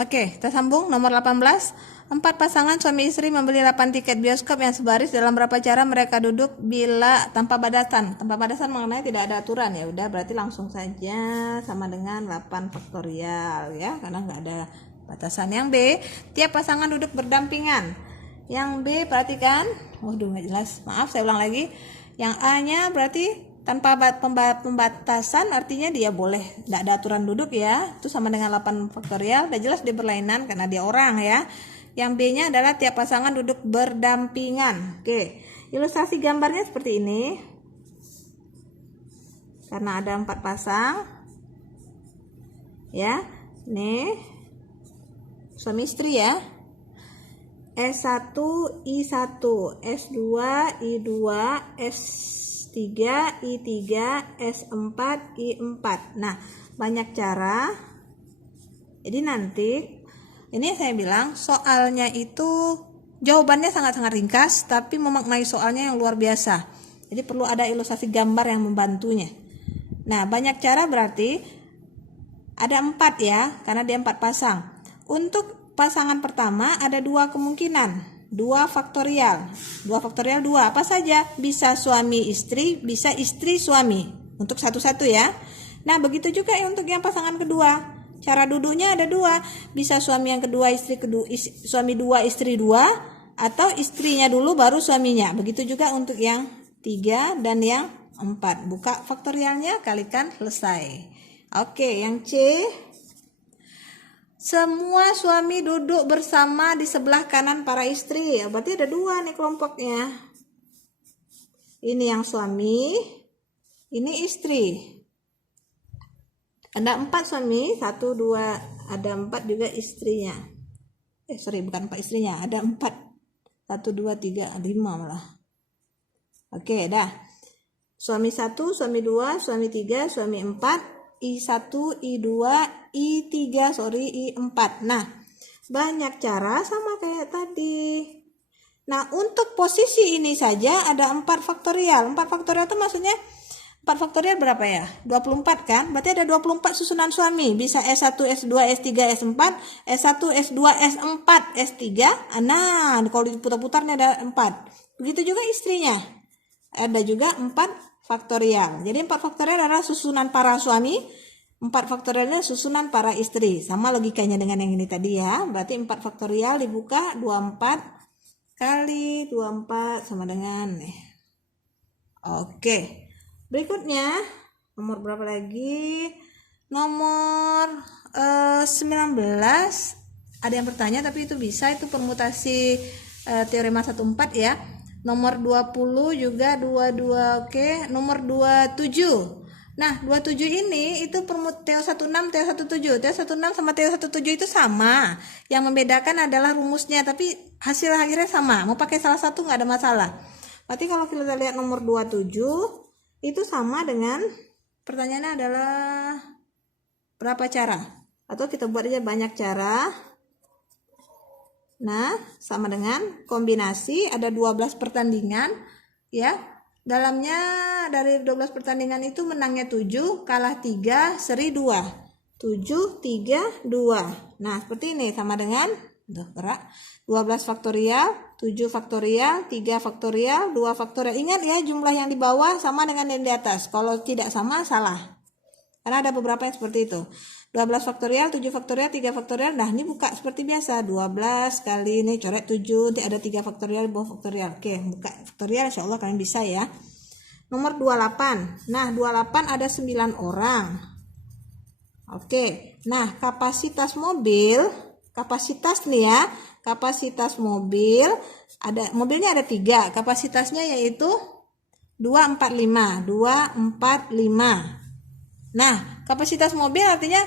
Oke, kita sambung nomor 18. 4 pasangan suami istri membeli 8 tiket bioskop yang sebaris. Dalam berapa cara mereka duduk bila tanpa batasan? Tanpa batasan mengenai tidak ada aturan, ya udah berarti langsung saja sama dengan 8 faktorial ya, karena nggak ada batasan. Yang B, tiap pasangan duduk berdampingan. Yang B perhatikan, waduh nggak jelas, maaf saya ulang lagi. Yang A-nya berarti tanpa pembatasan, artinya dia boleh, tidak ada aturan duduk ya, itu sama dengan 8 faktorial. Udah jelas dia berlainan karena dia orang ya. Yang B-nya adalah tiap pasangan duduk berdampingan. Oke, ilustrasi gambarnya seperti ini. Karena ada 4 pasang ya, nih suami istri ya, S1 I1, S2 I2, S3 I3, S4 I4. Nah, banyak cara. Jadi nanti ini saya bilang soalnya itu jawabannya sangat-sangat ringkas, tapi memaknai soalnya yang luar biasa. Jadi perlu ada ilustrasi gambar yang membantunya. Nah, banyak cara berarti ada 4 ya, karena dia 4 pasang. Untuk pasangan pertama ada 2 kemungkinan, 2 faktorial. 2 faktorial 2, apa saja? Bisa suami istri, bisa istri suami. Untuk satu-satu ya. Nah, begitu juga untuk yang pasangan kedua. Cara duduknya ada 2, bisa suami yang kedua, istri kedua, suami 2, istri 2, atau istrinya dulu baru suaminya. Begitu juga untuk yang 3 dan yang 4. Buka faktorialnya, kalikan, selesai. Oke, yang C. Semua suami duduk bersama di sebelah kanan para istri. Berarti ada 2 nih kelompoknya. Ini yang suami, ini istri. Ada 4 suami, 1, 2, ada 4 juga istrinya. Bukan 4 istrinya, ada 4. 1, 2, 3, 5 malah. Oke, dah. Suami 1, suami 2, suami 3, suami 4, I1, I2, I3, I4. Nah, banyak cara sama kayak tadi. Nah, untuk posisi ini saja ada 4 faktorial. 4 faktorial itu maksudnya 4 faktorial berapa ya? 24 kan? Berarti ada 24 susunan suami. Bisa S1, S2, S3, S4, S1, S2, S4, S3. Nah, kalau diputar-putarnya ada 4. Begitu juga istrinya. Ada juga 4 faktorial. Jadi 4 faktorial adalah susunan para suami. 4 faktorialnya susunan para istri. Sama logikanya dengan yang ini tadi ya. Berarti 4 faktorial dibuka 24 kali 24 sama dengan nih. Oke. Berikutnya, nomor berapa lagi? Nomor 19. Ada yang bertanya tapi itu bisa, itu permutasi teorema 14 ya. Nomor 20 juga 22, oke. Nomor 27. Nah, 27 ini itu Teo 16, Teo 17. Teo 16 sama Teo 17 itu sama. Yang membedakan adalah rumusnya, tapi hasil akhirnya sama. Mau pakai salah satu nggak ada masalah. Berarti kalau kita lihat nomor 27 itu sama dengan, pertanyaannya adalah berapa cara? Atau kita buat aja banyak cara. Nah, sama dengan kombinasi, ada 12 pertandingan ya. Dalamnya dari 12 pertandingan itu menangnya 7, kalah 3, seri 2. 7, 3, 2. Nah, seperti ini sama dengan gerak 12 faktorial, 7 faktorial, 3 faktorial, 2 faktorial. Ingat ya, jumlah yang di bawah sama dengan yang di atas. Kalau tidak sama, salah. Karena ada beberapa yang seperti itu. 12 faktorial, 7 faktorial, 3 faktorial. Nah, ini buka seperti biasa. 12 kali ini coret 7, nanti ada 3 faktorial, 2 faktorial. Oke, buka faktorial, insya Allah kalian bisa ya. Nomor 28. Nah, 28 ada 9 orang. Oke. Nah, kapasitas mobil, kapasitas nih ya. Kapasitas mobil, mobilnya ada 3. Kapasitasnya yaitu 245. 245. Nah, kapasitas mobil artinya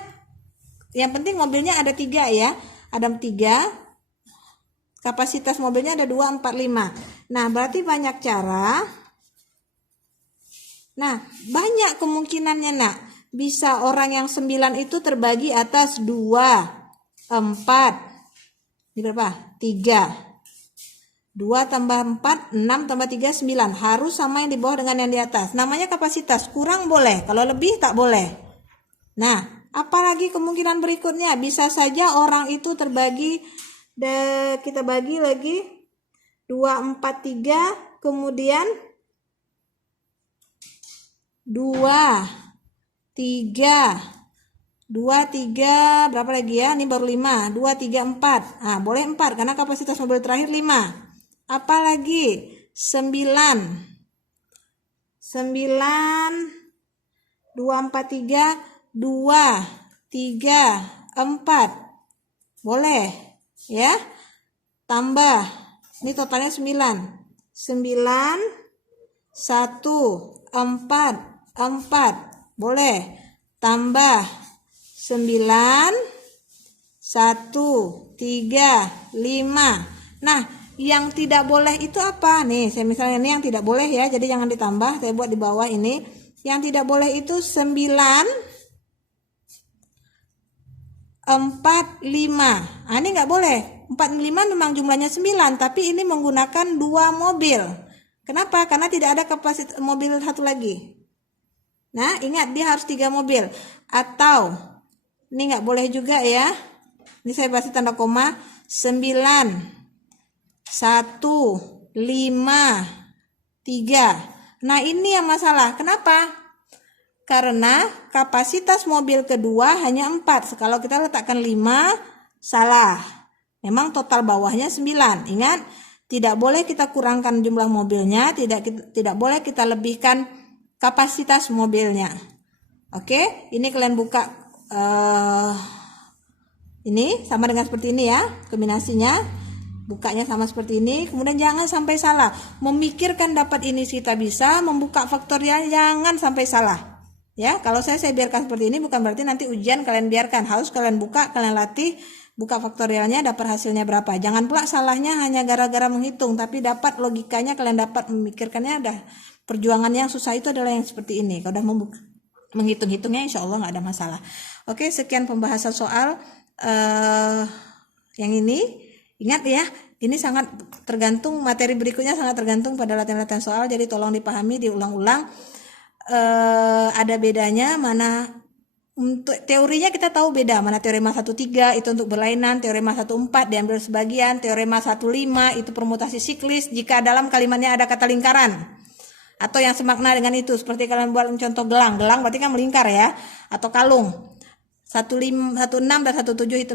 yang penting mobilnya ada 3 ya. Ada 3. Kapasitas mobilnya ada 245. Nah, berarti banyak cara. Nah, banyak kemungkinannya nak. Bisa orang yang 9 itu terbagi atas 2, 4. Ini berapa? 3. 2 tambah 4, 6 tambah 3, 9. Harus sama yang di bawah dengan yang di atas. Namanya kapasitas. Kurang boleh. Kalau lebih tak boleh. Nah, Apalagi kemungkinan berikutnya, bisa saja orang itu terbagi, kita bagi lagi 2, 4, 3, kemudian 2, 3, 2, 3, berapa lagi ya? Ini baru 5, 2, 3, 4. Nah, boleh 4 karena kapasitas mobil terakhir 5. Apalagi 9, 2, 4, 3, 2, 3, 4. Boleh ya. Tambah. Ini totalnya 9. 9, 1, 4, 4. Boleh. Tambah 9, 1, 3, 5. Nah, yang tidak boleh itu apa? Nih, saya misalnya ini yang tidak boleh ya. Jadi jangan ditambah. Saya buat di bawah ini. Yang tidak boleh itu 9, 4, 5. Nah, ini nggak boleh. 4, 5 memang jumlahnya 9, tapi ini menggunakan 2 mobil. Kenapa? Karena tidak ada kapasitas mobil satu lagi. Nah, ingat dia harus 3 mobil. Atau ini nggak boleh juga ya. Ini saya kasih tanda koma. 9, 1, 5, 3. Nah, ini yang masalah. Kenapa? Karena kapasitas mobil kedua hanya 4. Kalau kita letakkan 5, salah. Memang total bawahnya 9. Ingat, tidak boleh kita kurangkan jumlah mobilnya, tidak boleh kita lebihkan kapasitas mobilnya. Oke, ini kalian buka ini sama dengan seperti ini ya, kombinasinya. Bukanya sama seperti ini. Kemudian jangan sampai salah. Memikirkan dapat ini kita bisa, membuka faktorial jangan sampai salah. Ya, kalau saya biarkan seperti ini bukan berarti nanti ujian kalian biarkan. Harus kalian buka, kalian latih, buka faktorialnya, dapat hasilnya berapa. Jangan pula salahnya hanya gara-gara menghitung, tapi dapat logikanya, kalian dapat memikirkannya. Dah perjuangan yang susah itu adalah yang seperti ini. Kalau udah menghitung-hitungnya, insya Allah nggak ada masalah. Oke, sekian pembahasan soal yang ini. Ingat ya, ini sangat tergantung, materi berikutnya sangat tergantung pada latihan-latihan soal. Jadi tolong dipahami, diulang-ulang. Ada bedanya mana untuk teorinya kita tahu beda, mana teorema 1,3 itu untuk berlainan, teorema 1,4 diambil sebagian, teorema 1,5 itu permutasi siklis jika dalam kalimatnya ada kata lingkaran atau yang semakna dengan itu, seperti kalian buat contoh gelang berarti kan melingkar ya, atau kalung 1,6 dan 1,7 itu